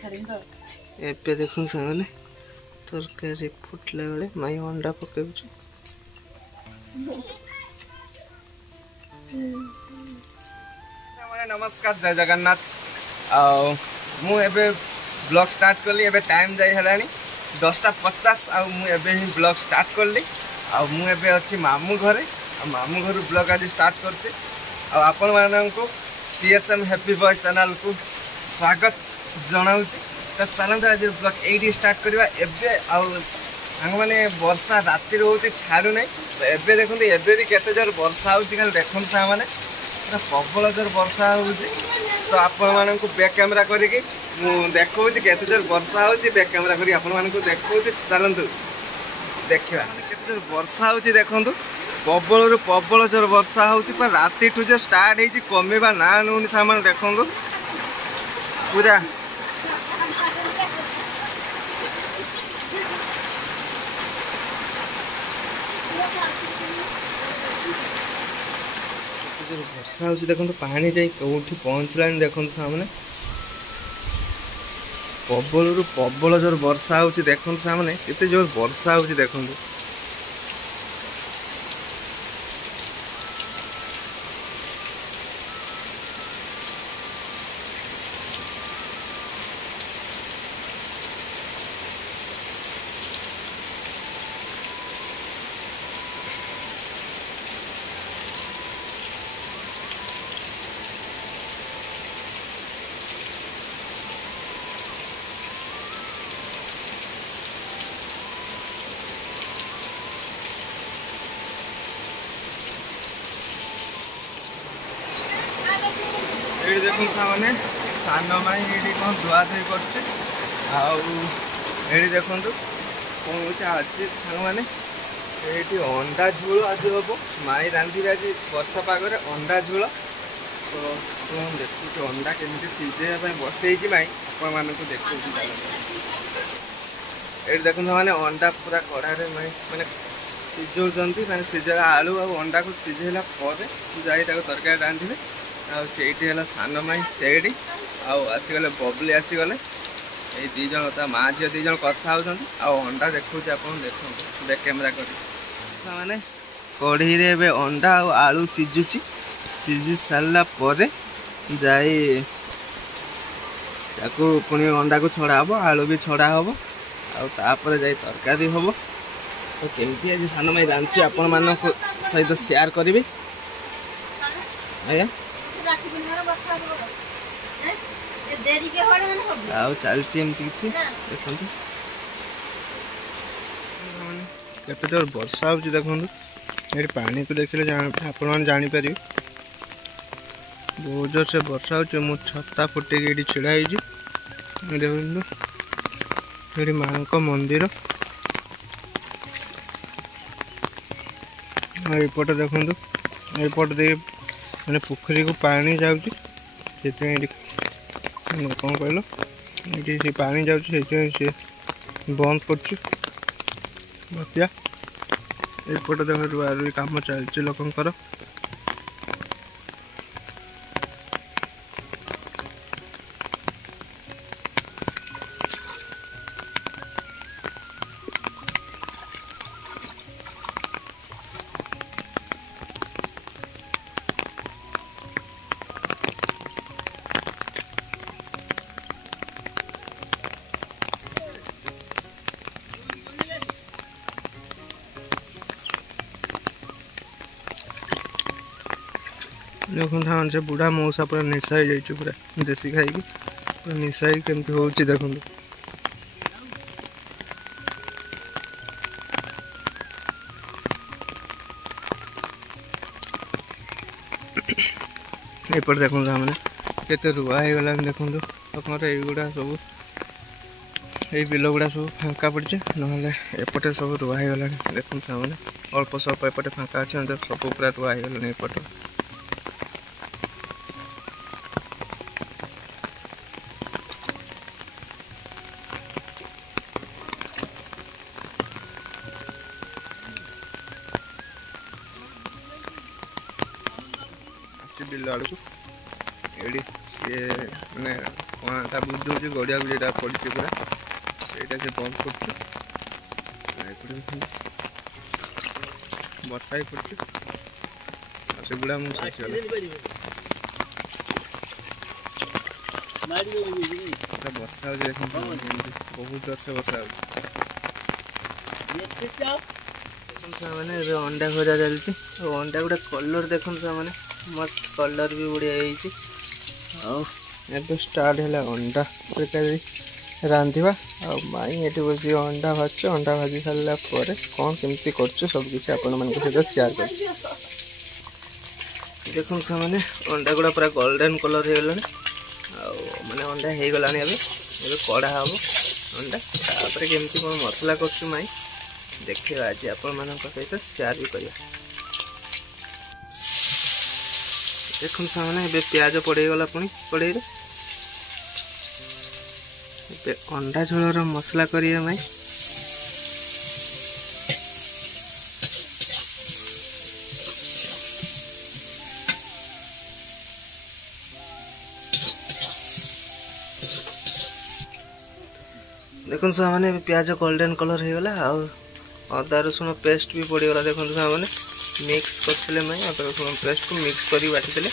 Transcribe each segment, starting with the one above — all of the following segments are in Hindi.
ଏବେ ଦେଖୁନ୍ ସେମାନେ ତରକାରୀ ଫୁଟିଲା बेले माई अंडा पके नमस्कार जय जगन्नाथ मु एबे ब्लॉग स्टार्ट कली एबे टाइम जाई हलानी 10:50 आ मु एबे ही ब्लॉग स्टार्ट करली आ मु एबे अछि मामू घरे मामू घर ब्लॉग आज स्टार्ट करते आ आपण माननको पीएसएम हैप्पी बॉय चैनल को स्वागत जनाउछि। तो चलते आज ब्लॉग एडी स्टार्ट करवा एबे आ सांग माने वर्षा राति होती छाड़ू नहीं तो एबे देखते एबे भी केते जोर वर्षा होछि खाली देखन सा माने प्रबल जोर वर्षा होछि। तो आपण माननको बैक कैमरा करिके मु देखौछि केते जोर वर्षा होछि बैक कैमरा करी आपण माननको देखौछि। चलंतु देखिबा केते जोर वर्षा होछि देखंतु प्रबल जोर वर्षा होछि पर राति ठु जो स्टार्ट हेछि कमेबा ना नउनि सामान देखंतु पूरा वर्षा हो देखो पानी जाई कौटी पहुँचला देखो सामने प्रबल जोर वर्षा हो देखो सामने केते जोर वर्षा हो देखो। ये देखो सामने सान माई ये कौन धुआ धुई कर देखु कौन हो आज सांग मैंने ये अंडा झोल आज हम माई रांधि आज वर्षा पागरे अंडा झोल। तो देखु अंडा केमी सीझे बसई माई आपण को देखो ये देखो मैंने अंडा पूरा कड़ारे माई मैंने सीझौंती मैंने सीझा आलू आ अंडा को सीझेला जाई तरकारी रांधे आईटी सान माई सेठी आसीगले बबली आसीगले ये दीज माँ झी दीज कथा अंडा देखा आप देख कैमेरा कर मैंने कढ़ई रे अंडा आलू सीझुची सीझी सारा जाई पुणी अंडा को छड़ा हम आलू भी छड़ा हम आपर जाई तरकारी हम। तो केमती आज सान माई रांधुची आपण मान सहित शेयर करी आज्ञा चलती किसी देखते केते जोर वर्षा हो देखो ये पानी को देखिले आपण जापर बहुत जोर से वर्षा हो मु छता फुटे ये छिड़ा देखो ये माँ को मंदिर एपटे देखो एपट दे मैंने पोखरी को पानी जाऊँगी कौन कहल ये पानी जाऊँगी बंद कर बतिया एपटे देख रुआ रुई कम चलती लोकंर देखो हाँ से बुढ़ा मौसा पूरा निशा हो जाए पूरा देसी खाई पूरा निशा केमती हो देखो एपट देखो मैंने केते रुआ हो गला देखो लोक युवा सब ये बिल गुड़ा सब फांका पड़े ना एपटे सब रुआ हो गला देखो मैंने अल्प स्वल्प एपटे फांका अच्छे सब पूरा रुआ हो गला एपटे बिल आड़ को ये सी मैंने कणाटा बुझे गड़िया को जेटा पड़ी पूरा ସେଇଟା ସେ ବନ୍ଦ କରୁଛି। ବର୍ଷା ବି ପଡ଼ୁଛି ଆଉ ସେଗୁଡ଼ା ମୁଁ ଆସିଗଲା ବର୍ଷା ହେଉଛି ଦେଖନ୍ତୁ ବହୁତ ଜୋରସେ ବର୍ଷା ହେଉଛି। ମାନେ ଏବେ ଅଣ୍ଡା ଭଜା ଚାଲିଛି ଆଉ ଅଣ୍ଡା ଗୁଡ଼ା କଲର୍ ଦେଖନ୍ତୁ ସେମାନେ ମସ୍ତ କଲର୍ ବି ବଢ଼ିଆ ହେଇଛି। ଆଉ ଏବେ ଷ୍ଟାର୍ଟ ହେଲା ଅଣ୍ଡା ତରକାରୀ ରାନ୍ଧିବା। ଆଉ ମାଇଁ ଏଠି ବସି ଅଣ୍ଡା ଭାଜୁଛୁ। ଅଣ୍ଡା ଭାଜି ସାରିଲା ପରେ କ'ଣ କେମିତି କରୁଛୁ ସବୁକିଛି ଆପଣମାନଙ୍କ ସହିତ ସେୟାର କରୁଛୁ। ଦେଖନ୍ତୁ ସେମାନେ ଅଣ୍ଡା ଗୁଡ଼ା ପୁରା ଗୋଲ୍ଡେନ୍ କଲର୍ ହେଇଗଲାଣି ଆଉ ମାନେ ଅଣ୍ଡା ହେଇଗଲାଣି। ଏବେ କଢ଼ା ହେବ ଅଣ୍ଡା ତାପରେ କେମିତି କ'ଣ ମସଲା କରୁଛୁ ମାଇଁ ଦେଖିବା ଆଜି ଆପଣମାନଙ୍କ ସହିତ ସେୟାର ବି କରିବା। ଦେଖନ୍ତୁ ସେମାନେ ଏବେ ପିଆଜ ପଡ଼ିଗଲା ପୁଣି କଡ଼େଇରେ ଏବେ ଅଣ୍ଡା ଝୋଳର ମସଲା କରିବା ପାଇଁ देखो सामने प्याज गोल्डन कलर हो गला आउ अदा रसुण पेस्ट भी पड़गला। देखो सामने मिक्स करते मैं अदा रसुण पेस्ट को मिक्स कर बाटी देले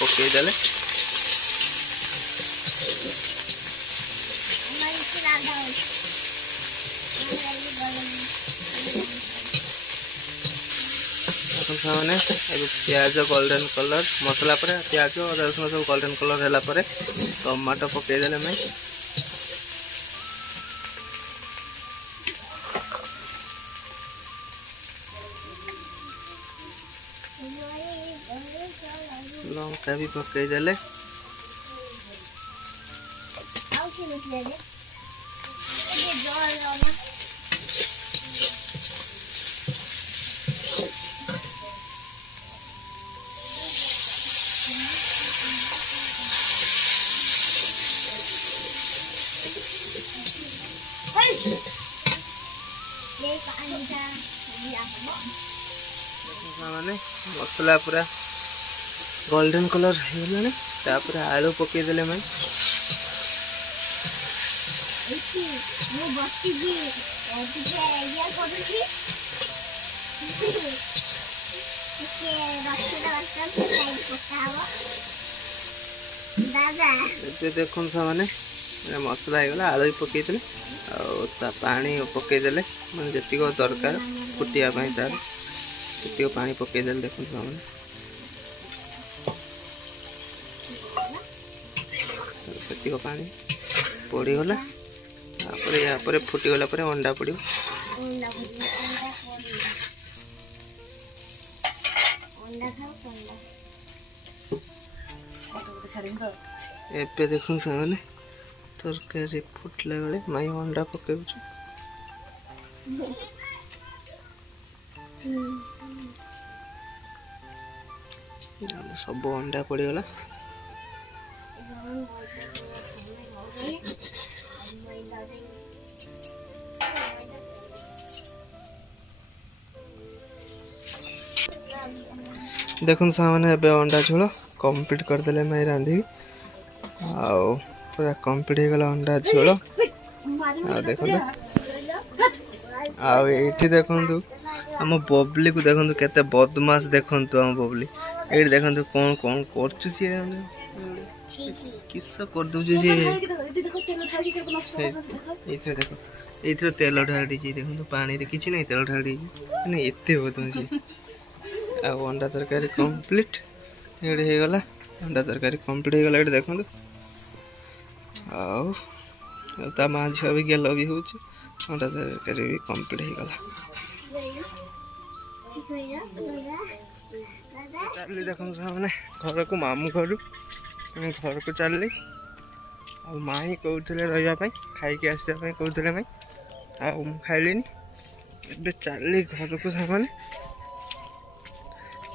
पकईदे सामने प्याज गोल्डन कलर मसला पर प्याज अदा रसुण सब गोल्डन कलर है टमाटो पकईदे मैं लंका भी पकईदे माने मसला पूरा गोल्डन कलर है तापर आलू पकईदे मैं देखो सामने मसला होगा आलू पकई पानी पकईदे मैंने जी दरकार फुटिया तार जी पानी पकईदे। देखो सामने जी पानी पड़गला या फुटीगला अंडा पड़ एबे देखो सामने तरकारी फुटला बेले माई अंडा पकड़ सब अंडा पड़गला। देखो सामने एबे अंडा झोल कंप्लीट करदे मैं रांधि आउ पूरा कंप्लीट हो गला अंडा झोल। देखो आठी देखु आम बबली को देखो केते बदमाश देखु आम बबली ये देखो कौन कौन कर किस कर दे देखो ये तेल ढाल दी देखो पानी रे किसी नहीं तेल ढाल दी एत बदमाशी अंडा तरकारी कंप्लीट ये गला अंडा तरकारी कंप्लीट हो गला। ये देखो आ माँ झील भी गेल भी हूँ अंडा तरकारी भी कंप्लीट हो गला। चली देखो मैंने घर को मामू घर घर को चलि माँ ही कहते रही खाई आसवाई कहते मैं खाइली चलि घर को सामने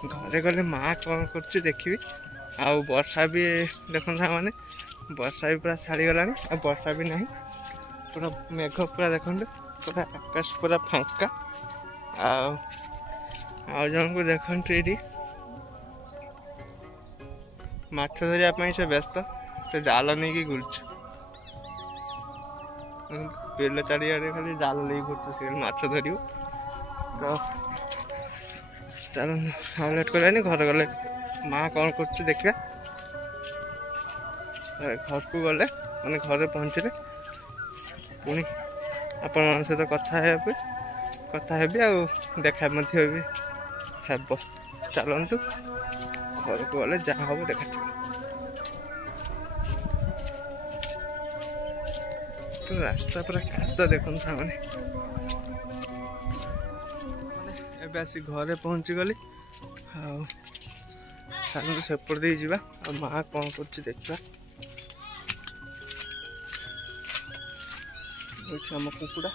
घरे गले माँ कौन कर देखी आउ वर्षा भी देखो सामने वर्षा भी पूरा छाड़ी गला वर्षा भी नहीं पूरा मेघ पूरा देखो पूरा आकाश पूरा फांका आउ जन को देखते ये माछ धरिया से व्यस्त ସମସ୍ତେ ଜାଲ ନେଇକି ବୁଲୁଛୁ। ବିଲ ଚାରିଆଡ଼େ ଖାଲି ଜାଲ ନେଇକି ବୁଲୁଛୁ, ସେ ମାଛ ଧରିବ। ତ ଚାଲ ଆଉ ଲେଟ୍ କରିବାନି, ଘରେ ଗଲେ ମା କ'ଣ କରୁଛୁ ଦେଖିବା। ଘରକୁ ଗଲେ ମାନେ ଘରେ ପହଞ୍ଚିଲେ ପୁଣି ଆପଣମାନଙ୍କ ସହିତ କଥା ହେବି ଆଉ ଦେଖା ମଧ୍ୟ ବି ହେବ। ଚାଲନ୍ତୁ ଘରକୁ ଗଲେ ଯାହା ହେବ ଦେଖାଯିବ। ରାସ୍ତା ପୁରା କାଦ ଦେଖନ୍ତୁ ସାଙ୍ଗମାନେ। ଏବେ ଆସି ଘରେ ପହଞ୍ଚିଗଲି। ଆଉ ଚାଲନ୍ତୁ ସେପଟ ଦେଇ ଯିବା, ଆଉ ମା କ'ଣ କରୁଛି ଦେଖିବା। ଏଇଠି ଆମ କୁକୁଡ଼ା,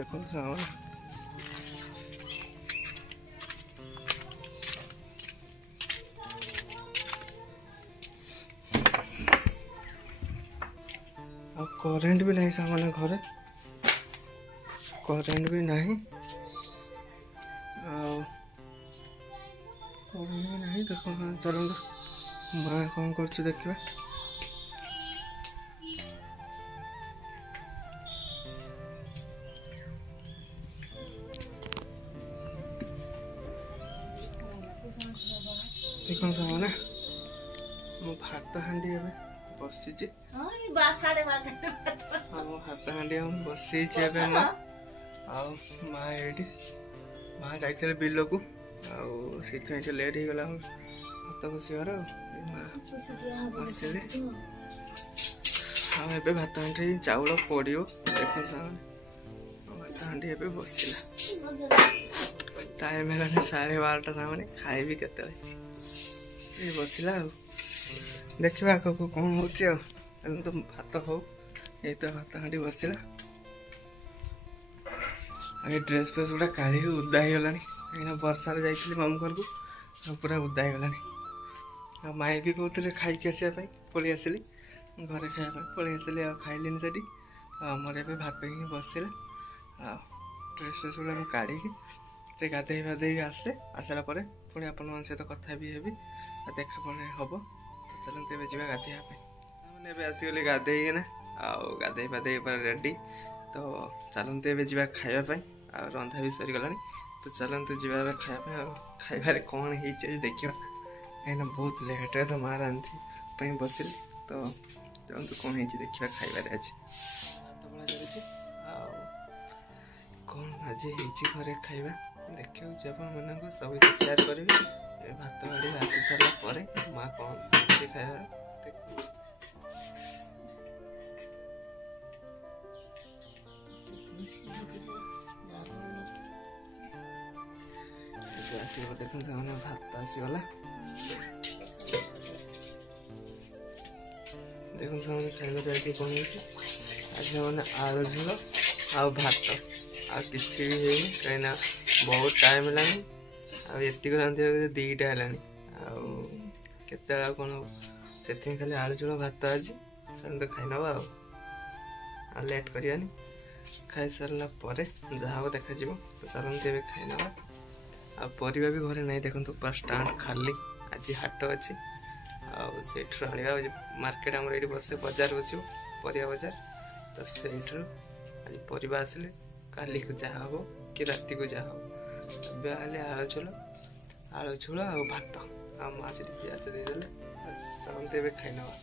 ଦେଖନ୍ତୁ ସାଙ୍ଗମାନେ। ଆଉ କରେଣ୍ଟ ବି ନାହିଁ ସାଙ୍ଗମାନେ, ଘରେ କରେଣ୍ଟ ବି ନାହିଁ। ଆଉ କରେଣ୍ଟ ବି ନାହିଁ ଦେଖନ୍ତୁ। ଚାଲନ୍ତୁ ମା କ'ଣ କରୁଛି ଦେଖିବା। ଦେଖନ୍ତୁ ସାଙ୍ଗମାନେ, ମୋ ଭାତ ହାଣ୍ଡି ଏବେ ବସିଛି। ମୋ ଭାତ ହାଣ୍ଡି ବସେଇଛି ଏବେ ମା। ଆଉ ମା ଏଇଠି, ମା ଯାଇଥିଲେ ବିଲକୁ, ଆଉ ସେଇଥିପାଇଁ ଟିକେ ଲେଟ୍ ହେଇଗଲା ଭାତ ବସିବାର। ମା ଆସିଲେ, ଆଉ ଏବେ ଭାତ ହାଣ୍ଡି ଚାଉଳ ପଡ଼ିବ। ଦେଖନ୍ତୁ ସାଙ୍ଗମାନେ, ଭାତ ହାଣ୍ଡି ଏବେ ବସିଲା। ଟାଇମ୍ ହେଲାଣି 12:30 ସାଙ୍ଗମାନେ, ଖାଇବି କେତେବେଳେ। ବସିଲା ଆଉ ଦେଖିବା ଆଗକୁ କ'ଣ ହେଉଛି। ଆଉ ତ ଭାତ ହଉ, ଏଇ ତ ଭାତ ହାଣ୍ଡି ବସିଲା। ଆଉ ଏ ଡ୍ରେସ୍ ଫ୍ରେସ୍ ଗୁଡ଼ା କାଢ଼ିକି ଓଦା ହେଇଗଲାଣି, କାହିଁକିନା ବର୍ଷାରେ ଯାଇଥିଲି ମାମୁଁ ଘରକୁ, ଆଉ ପୁରା ଓଦା ହେଇଗଲାଣି। ଆଉ ମାଇଁ ବି କହୁଥିଲେ ଖାଇକି ଆସିବା ପାଇଁ, ପଳେଇ ଆସିଲି ଘରେ ଖାଇବା ପାଇଁ, ପଳେଇ ଆସିଲି। ଆଉ ଖାଇଲିନି ସେଠି। ଆଉ ଆମର ଏବେ ଭାତ ହିଁ ବସିଲା। ଆଉ ଡ୍ରେସ୍ ଫ୍ରେସ୍ ଗୁଡ଼ା ମୁଁ କାଢ଼ିକି ଟିକେ ଗାଧେଇକି ଆସିଲା ପରେ ପୁଣି ଆପଣମାନଙ୍କ ସହିତ କଥା ବି ହେବି, ଆଉ ଦେଖା ପୁଣି ହେବ। ଚାଲନ୍ତୁ ଏବେ ଯିବା ଗାଧେଇବା ପାଇଁ। ମାନେ ଏବେ ଆସିଗଲି ଗାଧେଇକିନା, ଆଉ ଗାଧେଇ ପୁରା ରେଡ଼ି। ତ ଚାଲନ୍ତୁ ଏବେ ଯିବା ଖାଇବା ପାଇଁ, ଆଉ ରନ୍ଧା ବି ସରିଗଲାଣି। ତ ଚାଲନ୍ତୁ ଯିବା ଏବେ ଖାଇବା ପାଇଁ। ଆଉ ଖାଇବାରେ କ'ଣ ହେଇଛି ଆଜି ଦେଖିବା, କାହିଁକିନା ବହୁତ ଲେଟ୍ରେ ତ ମା ରାନ୍ଧି ପାଇଁ ବସିଲି। ତ ଚାଲନ୍ତୁ କ'ଣ ହେଇଛି ଦେଖିବା ଖାଇବାରେ ଆଜି। ଭାତ ବଳା ଚାଲିଛି, ଆଉ କ'ଣ ଆଜି ହେଇଛି ଘରେ ଖାଇବା ଦେଖିବାକୁ ଆପଣମାନଙ୍କୁ ସବୁ କିଛି ସେୟାର କରିବି। ଭାତ ବାଢ଼ି ଆସି ସାରିଲା ପରେ ମା କ'ଣ ହେଇଛି ଖାଇବାର ଦେଖୁଛି। ଆସିବ ଦେଖନ୍ତୁ ସେମାନେ, ଭାତ ଆସିଗଲା। ଦେଖନ୍ତୁ ସେମାନେ ଖାଇବାରେ ଆଜି କ'ଣ ହେଇଛି। ଆଜି ସେମାନେ ଆଳୁ ଝୋଳ ଆଉ ଭାତ, ଆଉ କିଛି ବି ହେଇନି, କାହିଁକିନା ବହୁତ ଟାଇମ୍ ହେଲାଣି। ଆଉ ଏତିକି ରାନ୍ଧିବାକୁ 2ଟା ହେଲାଣି, ଆଉ କେତେବେଳେ ଆଉ କ'ଣ ହବ, ସେଥିପାଇଁ ଖାଲି ଆଳୁ ଝୋଳ ଭାତ ଆଜି। ଚାଲନ୍ତୁ ଖାଇନେବା ଆଉ ଲେଟ୍ କରିବାନି। ଖାଇସାରିଲା ପରେ ଯାହା ହବ ଦେଖାଯିବ। ତ ଚାଲନ୍ତୁ ଏବେ ଖାଇନେବା। ଆଉ ପରିବା ବି ଘରେ ନାହିଁ, ଦେଖନ୍ତୁ ପୁରା ଷ୍ଟାଣ୍ଡ ଖାଲି। ଆଜି ହାଟ ଅଛି, ଆଉ ସେଇଠୁ ଆଣିବା। ମାର୍କେଟ ଆମର ଏଇଠି ବସେ, ବଜାର ବସିବ, ପରିବା ବଜାର। ତ ସେଇଠୁ ଆଜି ପରିବା ଆସିଲେ କାଲିକୁ ଯାହା ହବ କି ରାତିକୁ ଯାହା ହବ। ଏବେ ହେଲେ ଆଳୁ ଝୋଳ ଆଉ ଭାତ, ଆଉ ମା ସେଠି ପିଆଜ ଦେଇଦେଲେ। ଚାଲନ୍ତୁ ଏବେ ଖାଇନେବା।